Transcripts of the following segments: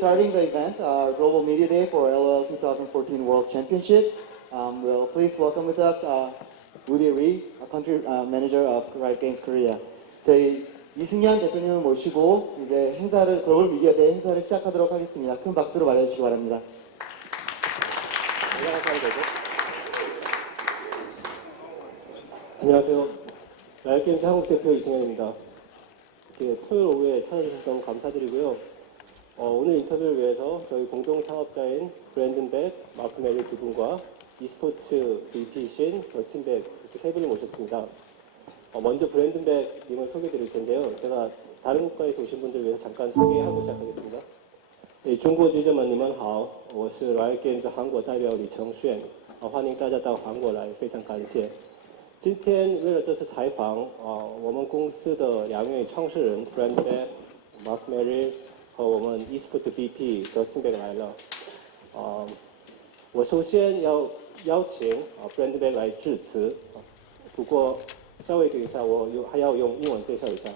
starting the event, Global Media Day for LOL 2014 World Championship. We'll please welcome with us Woody Lee, Country Manager of Riot Games Korea. 저희 이승현 대표님을 모시고 이제 행사를 글로벌 미디어 데이 행사를 시작하도록 하겠습니다. 큰 박수로 맞아주시기 바랍니다. 안녕하세요. 라이엇 게임즈 한국 대표 이승현입니다. 이렇게 토요일 오후에 찾아주셔서 너무 감사드리고요. 오늘 인터뷰를 위해서 저희 공동 창업자인 브랜든 백, 마크 메리 두 분과 e스포츠 VP이신 더스틴 백 이렇게 세 분을 모셨습니다. 먼저 브랜든 백 님을 소개드릴 텐데요. 제가 다른 국가에서 오신 분들을 위해서 잠깐 소개하고 시작하겠습니다. 中国记者们，你们好，我是 Riot Games 韩国代表李承炫，欢迎大家到韩国来，非常感谢。今天为了这次采访，我们公司的两位创始人 Brandon Beck、Mark Merrill 和我们 eSports VP 德斯贝来了。我首先要邀请Brandon Beck 来致辞，不过稍微等一下，我还要用英文介绍一下。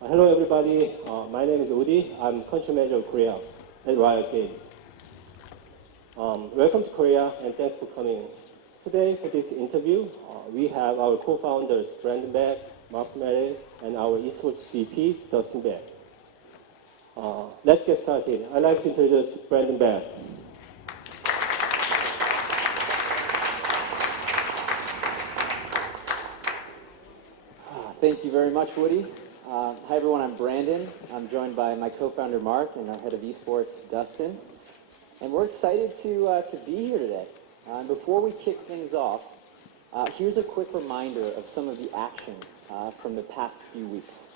Hello everybody, my name is Woody. I'm country manager of Korea at Riot Games. Welcome to Korea and thanks for coming. Today for this interview, we have our co-founders Brandon Beck, Mark Merrill, and our eSports VP, Dustin Beck. Let's get started. I'd like to introduce Brandon Beck. Thank you very much, Woody. Hi everyone, I'm Brandon. I'm joined by my co-founder Mark and our head of esports, Dustin. And we're excited to be here today. Before we kick things off, here's a quick reminder of some of the action from the past few weeks.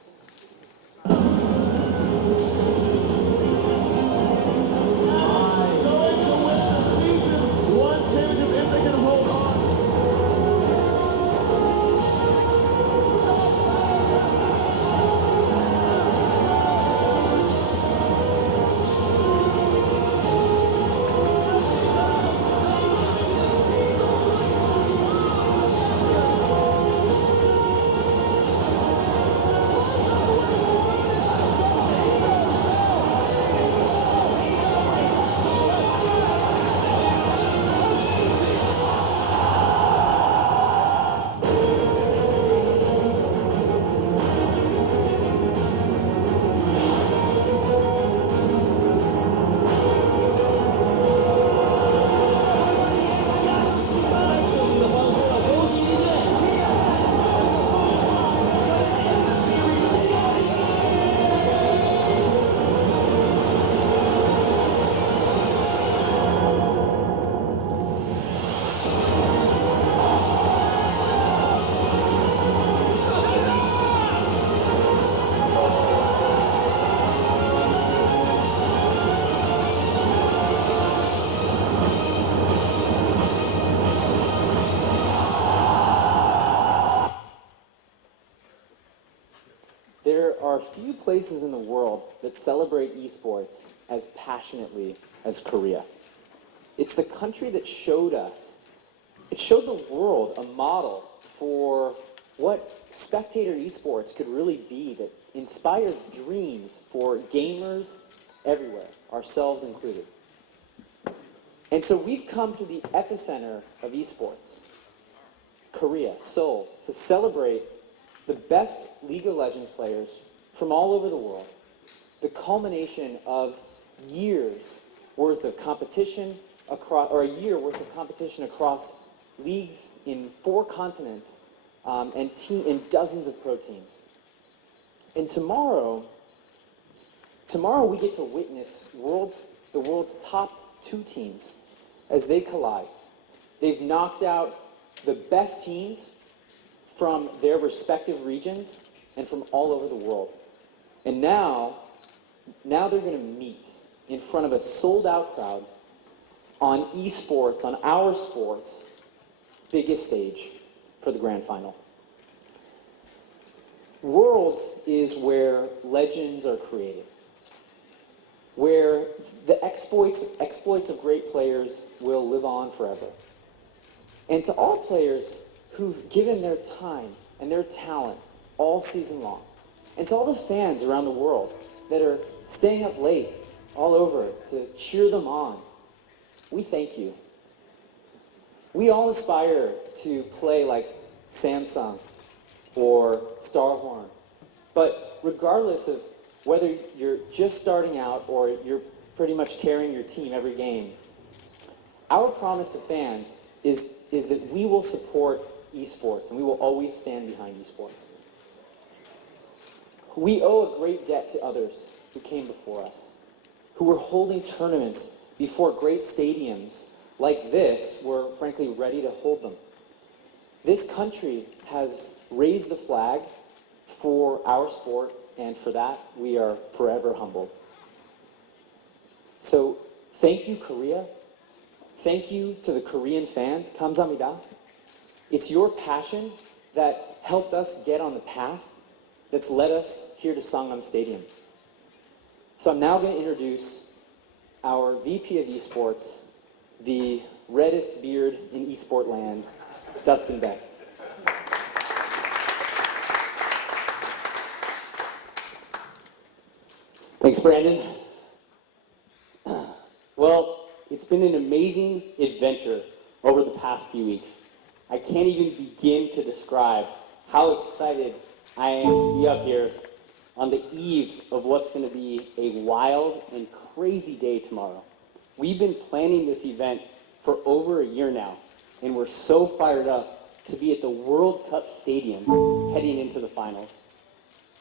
There are few places in the world that celebrate esports as passionately as Korea. It's the country that showed the world a model for what spectator esports could really be, that inspired dreams for gamers everywhere, ourselves included. And so we've come to the epicenter of esports, Korea, Seoul, to celebrate the best League of Legends players from all over the world, the culmination of years worth of competition across, or a year worth of competition across leagues in 4 continents and dozens of pro teams. And tomorrow we get to witness the world's top 2 teams as they collide. They've knocked out the best teams from their respective regions and from all over the world. And now they're going to meet in front of a sold-out crowd on esports, on our sports' biggest stage for the grand final. Worlds is where legends are created, where the exploits of great players will live on forever. And to all players who've given their time and their talent all season long, and to all the fans around the world that are staying up late all over to cheer them on. We thank you. We all aspire to play like Samsung or Starhorn, but regardless of whether you're just starting out or you're pretty much carrying your team every game, our promise to fans is that we will support esports and we will always stand behind esports. We owe a great debt to others who came before us, who were holding tournaments before great stadiums like this were frankly ready to hold them. This country has raised the flag for our sport, and for that we are forever humbled. So thank you, Korea. Thank you to the Korean fans. 감사합니다. It's your passion that helped us get on the path that's led us here to Sangnam Stadium. So I'm now going to introduce our VP of Esports, the reddest beard in esport land, Dustin Beck. Thanks, Brandon. Well, it's been an amazing adventure over the past few weeks. I can't even begin to describe how excited I am to be up here on the eve of what's going to be a wild and crazy day tomorrow. We've been planning this event for over a year now, and we're so fired up to be at the World Cup Stadium heading into the finals.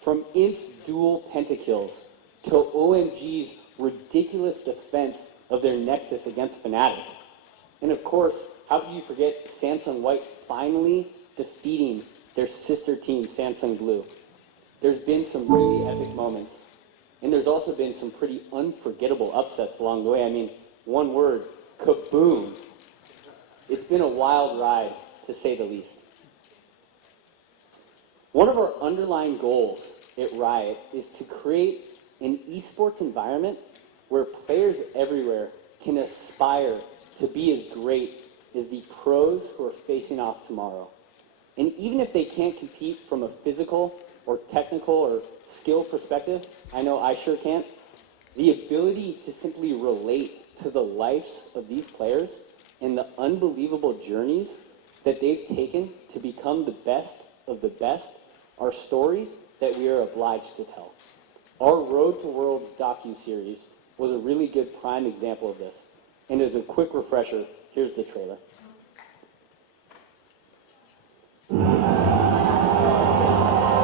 From Imp's dual pentakills to OMG's ridiculous defense of their nexus against Fnatic. And of course, how could you forget Samsung White finally defeating their sister team, Samsung Blue? There's been some really epic moments, and there's also been some pretty unforgettable upsets along the way. I mean, one word, kaboom. It's been a wild ride, to say the least. One of our underlying goals at Riot is to create an esports environment where players everywhere can aspire to be as great as the pros who are facing off tomorrow. And even if they can't compete from a physical or technical or skill perspective, I know I sure can't, the ability to simply relate to the lives of these players and the unbelievable journeys that they've taken to become the best of the best are stories that we are obliged to tell. Our Road to Worlds docu-series was a really good prime example of this. And as a quick refresher, here's the trailer.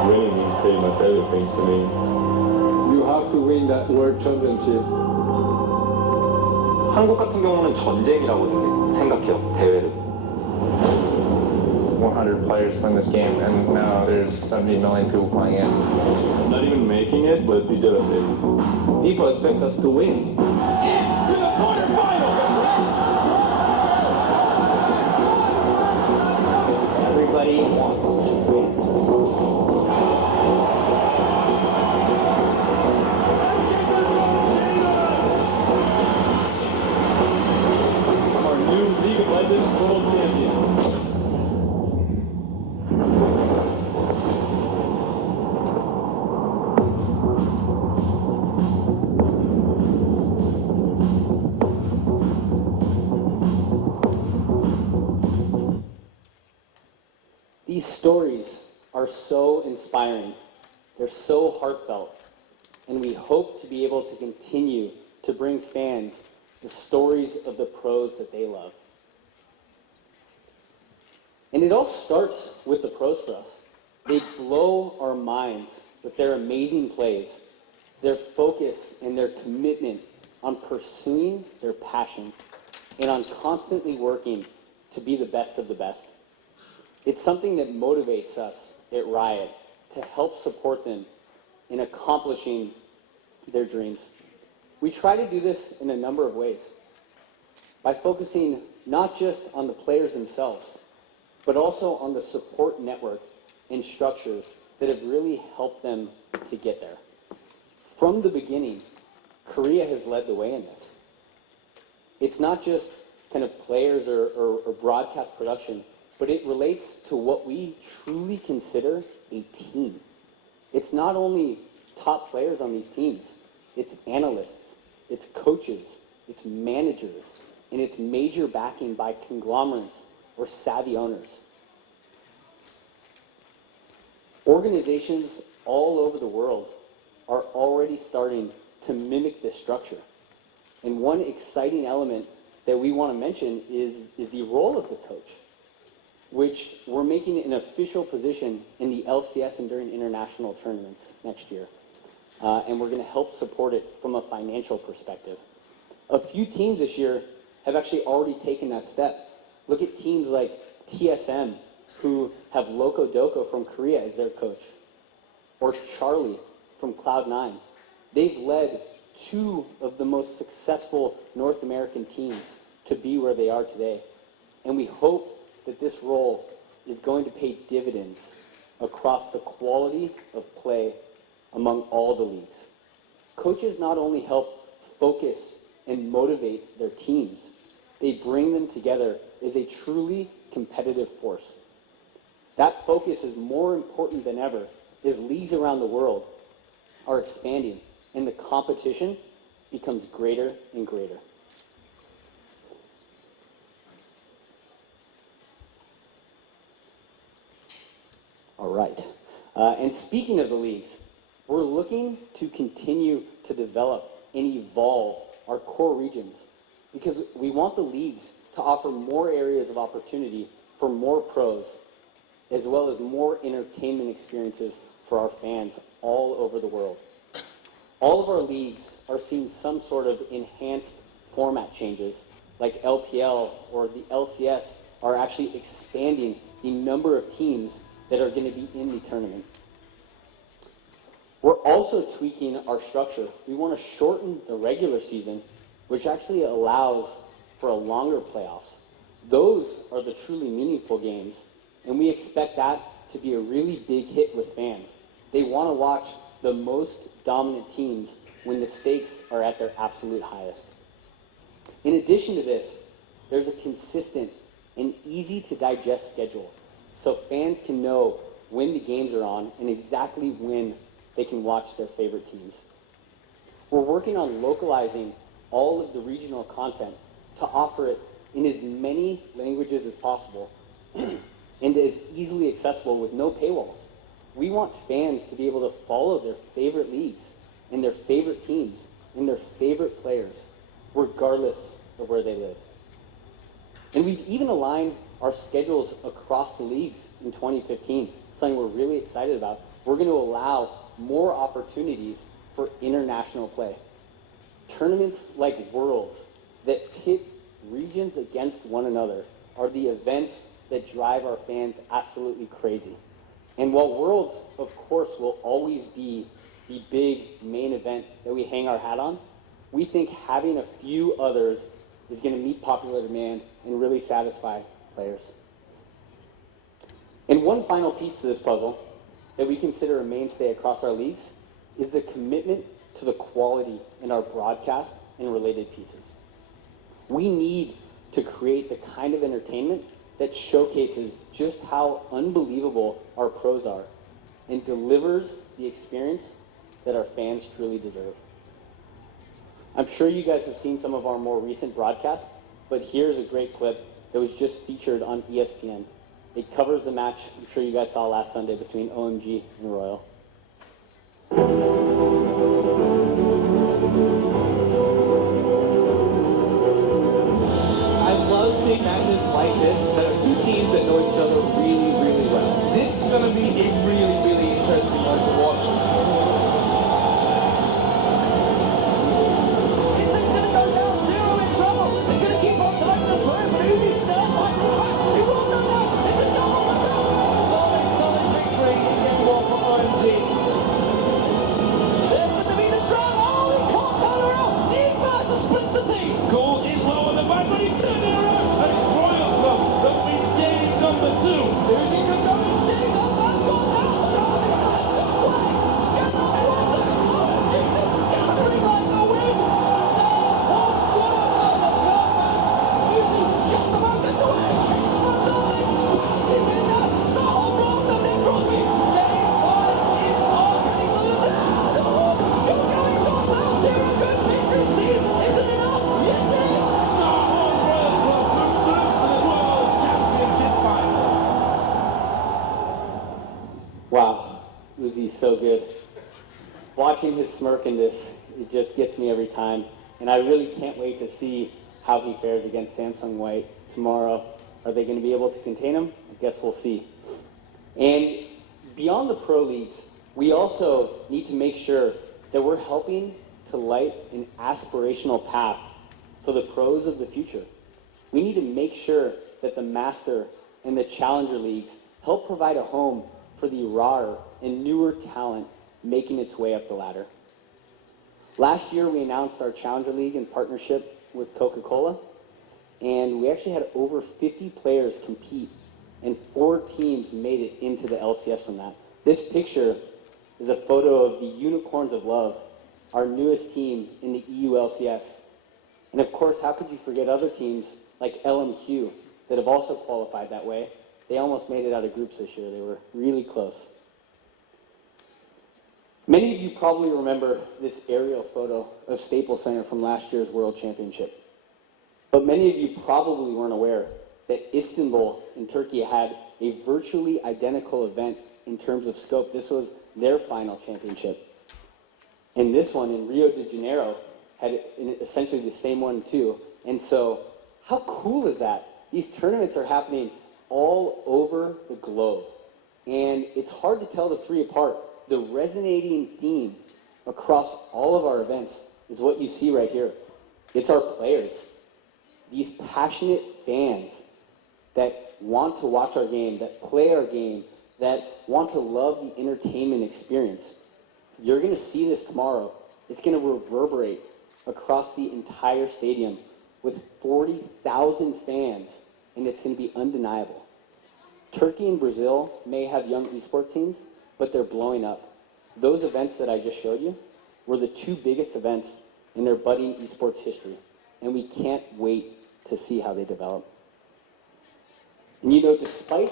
Winning means pretty much everything to me. You have to win that world championship. 한국 같은 경우는 전쟁이라고 생각해요, 대회를. 100 players playing this game, and now there's 70 million people playing it. Not even making it, but we did it. People expect us to win. Everybody wants to win. Our new League of Legends World Champions. These stories are so inspiring. They're so heartfelt. And we hope to be able to continue to bring fans the stories of the pros that they love. And it all starts with the pros for us. They blow our minds with their amazing plays, their focus and their commitment on pursuing their passion, and on constantly working to be the best of the best. It's something that motivates us at Riot to help support them in accomplishing their dreams. We try to do this in a number of ways, by focusing not just on the players themselves, but also on the support network and structures that have really helped them to get there. From the beginning, Korea has led the way in this. It's not just kind of players or broadcast production, but it relates to what we truly consider a team. It's not only top players on these teams, it's analysts, its coaches, its managers, and its major backing by conglomerates or savvy owners. Organizations all over the world are already starting to mimic this structure. And one exciting element that we want to mention is the role of the coach, which we're making an official position in the LCS and during international tournaments next year. And we're going to help support it from a financial perspective. A few teams this year have actually already taken that step. Look at teams like TSM, who have Loco Doko from Korea as their coach, or Charlie from Cloud9. They've led two of the most successful North American teams to be where they are today. And we hope that this role is going to pay dividends across the quality of play among all the leagues. Coaches not only help focus and motivate their teams, they bring them together as a truly competitive force. That focus is more important than ever as leagues around the world are expanding and the competition becomes greater and greater. All right. And speaking of the leagues, we're looking to continue to develop and evolve our core regions because we want the leagues to offer more areas of opportunity for more pros, as well as more entertainment experiences for our fans all over the world. All of our leagues are seeing some sort of enhanced format changes, like LPL or the LCS are actually expanding the number of teams that are going to be in the tournament. We're also tweaking our structure. We want to shorten the regular season, which actually allows for a longer playoffs. Those are the truly meaningful games, and we expect that to be a really big hit with fans. They want to watch the most dominant teams when the stakes are at their absolute highest. In addition to this, there's a consistent and easy to digest schedule, so fans can know when the games are on and exactly when they can watch their favorite teams. We're working on localizing all of the regional content to offer it in as many languages as possible and as easily accessible with no paywalls. We want fans to be able to follow their favorite leagues and their favorite teams and their favorite players, regardless of where they live. And we've even aligned our schedules across the leagues in 2015, something we're really excited about. We're going to allow more opportunities for international play. Tournaments like Worlds that pit regions against one another are the events that drive our fans absolutely crazy. And while Worlds, of course, will always be the big main event that we hang our hat on, we think having a few others is going to meet popular demand and really satisfy players. And one final piece to this puzzle that we consider a mainstay across our leagues is the commitment to the quality in our broadcast and related pieces. We need to create the kind of entertainment that showcases just how unbelievable our pros are and delivers the experience that our fans truly deserve. I'm sure you guys have seen some of our more recent broadcasts, but here's a great clip that was just featured on ESPN. It covers the match I'm sure you guys saw last Sunday between OMG and Royal. I love seeing matches like this that are two teams that know each other really, really well. This is going to be a really, really interesting one to watch. It's going to go down, Zero in trouble. They're going to keep on fighting the throw, but who's his start fighting back? He will not know. It's a double attack. Solid victory. It gets one for OMG. Uzi's so good. Watching his smirk in this, it just gets me every time. And I really can't wait to see how he fares against Samsung White tomorrow. Are they going to be able to contain him? I guess we'll see. And beyond the pro leagues, we also need to make sure that we're helping to light an aspirational path for the pros of the future. We need to make sure that the Master and the Challenger Leagues help provide a home for the rawer and newer talent making its way up the ladder. Last year, we announced our Challenger League in partnership with Coca-Cola, and we actually had over 50 players compete, and 4 teams made it into the LCS from that. This picture is a photo of the Unicorns of Love, our newest team in the EU LCS. And of course, how could you forget other teams like LMQ that have also qualified that way? They almost made it out of groups this year. They were really close. Many of you probably remember this aerial photo of Staples Center from last year's World Championship. But many of you probably weren't aware that Istanbul in Turkey had a virtually identical event in terms of scope. This was their final championship. And this one in Rio de Janeiro had essentially the same one too. And so, how cool is that? These tournaments are happening all over the globe. And it's hard to tell the three apart. The resonating theme across all of our events is what you see right here. It's our players. These passionate fans that want to watch our game, that play our game, that want to love the entertainment experience. You're going to see this tomorrow. It's going to reverberate across the entire stadium with 40,000 fans, and it's going to be undeniable. Turkey and Brazil may have young esports scenes, but they're blowing up. Those events that I just showed you were the 2 biggest events in their budding esports history, and we can't wait to see how they develop. And you know, despite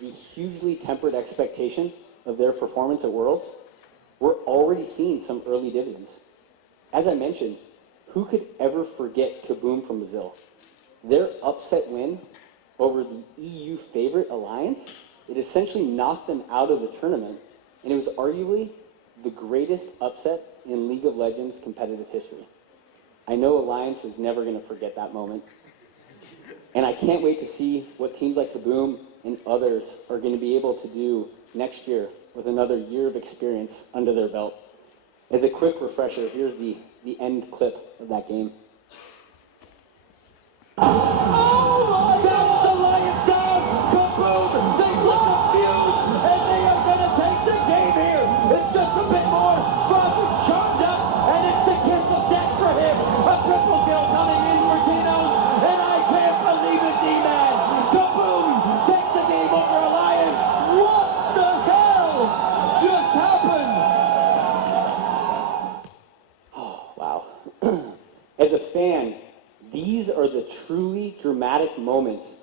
the hugely tempered expectation of their performance at Worlds, we're already seeing some early dividends. As I mentioned, who could ever forget Kaboom from Brazil? Their upset win over the EU favorite Alliance, it essentially knocked them out of the tournament, and it was arguably the greatest upset in League of Legends competitive history. I know Alliance is never going to forget that moment, and I can't wait to see what teams like Kaboom and others are going to be able to do next year with another year of experience under their belt. As a quick refresher, here's the end clip of that game. As a fan, these are the truly dramatic moments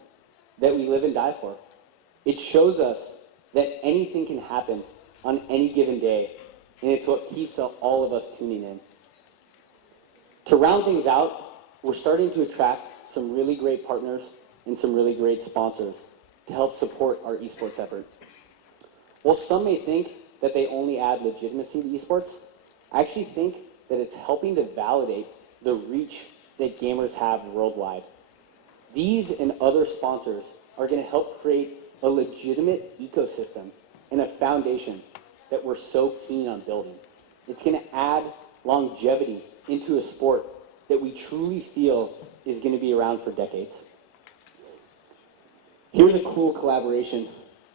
that we live and die for. It shows us that anything can happen on any given day, and it's what keeps all of us tuning in. To round things out, we're starting to attract some really great partners and some really great sponsors to help support our esports effort. While some may think that they only add legitimacy to esports, I actually think that it's helping to validate the reach that gamers have worldwide. These and other sponsors are going to help create a legitimate ecosystem and a foundation that we're so keen on building. It's going to add longevity into a sport that we truly feel is going to be around for decades. Here's a cool collaboration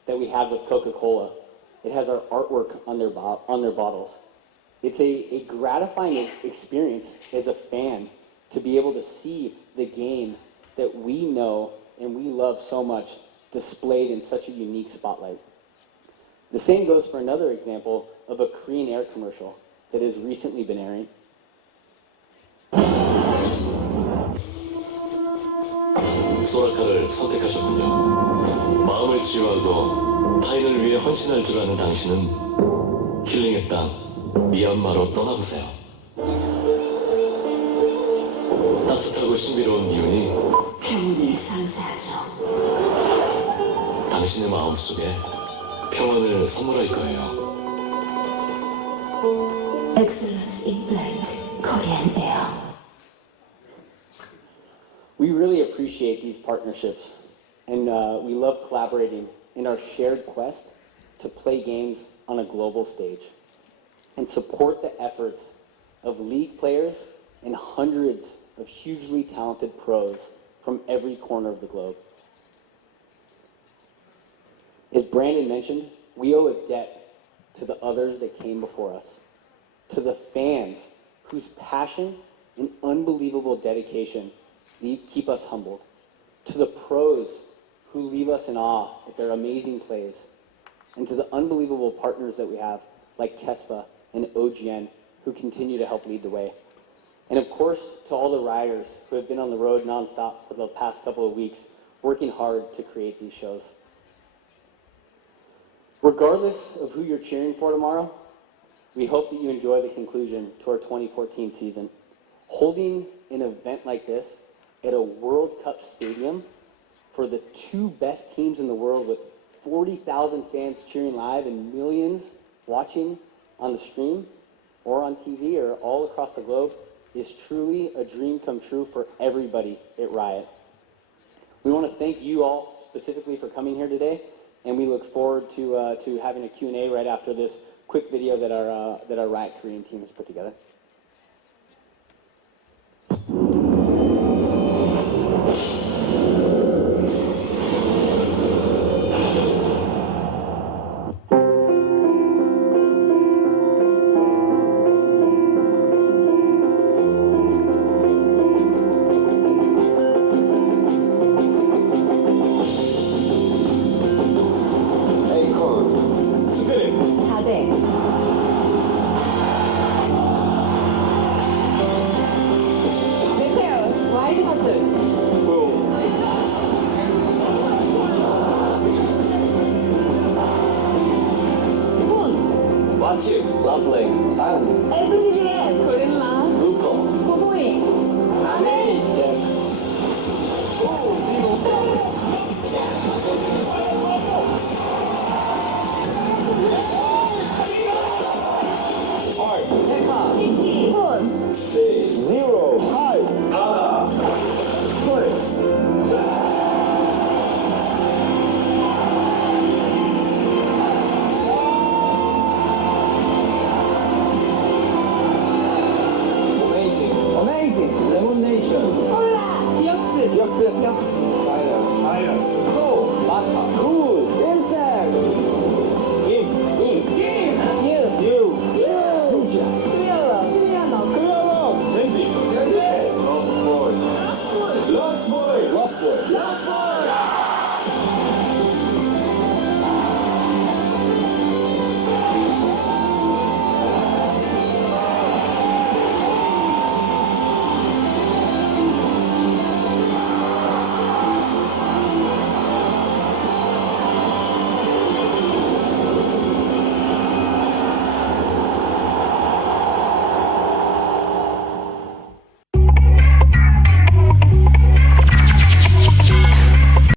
that we have with Coca-Cola. It has our artwork on their bottles. It's a gratifying experience as a fan to be able to see the game that we know and we love so much displayed in such a unique spotlight. The same goes for another example of a Korean Air commercial that has recently been airing. 소라카를 선택하셨군요. 마음을 치유하고 타인을 위해 헌신할 줄 아는 당신은 힐링의 땅 미얀마로 떠나보세요. 따뜻하고 신비로운 기운이 평온을 선사하죠. 당신의 마음속에 평온을 선물할 거예요. Excellence in flight, Korean Air. We really appreciate these partnerships, and we love collaborating in our shared quest to play games on a global stage and support the efforts of league players and hundreds of hugely talented pros from every corner of the globe. As Brandon mentioned, we owe a debt to the others that came before us, to the fans whose passion and unbelievable dedication keep us humbled, to the pros who leave us in awe at their amazing plays, and to the unbelievable partners that we have, like Kespa and OGN, who continue to help lead the way. And of course, to all the riders who have been on the road nonstop for the past couple of weeks, working hard to create these shows. Regardless of who you're cheering for tomorrow, we hope that you enjoy the conclusion to our 2014 season. Holding an event like this at a World Cup stadium for the two best teams in the world with 40,000 fans cheering live and millions watching on the stream or on TV or all across the globe is truly a dream come true for everybody at Riot. We want to thank you all specifically for coming here today, and we look forward to having a Q&A right after this quick video that our Riot Korean team has put together. 다대. 메테오스 와일드 커트. Watch it, lovely, silent. LGGM 코리안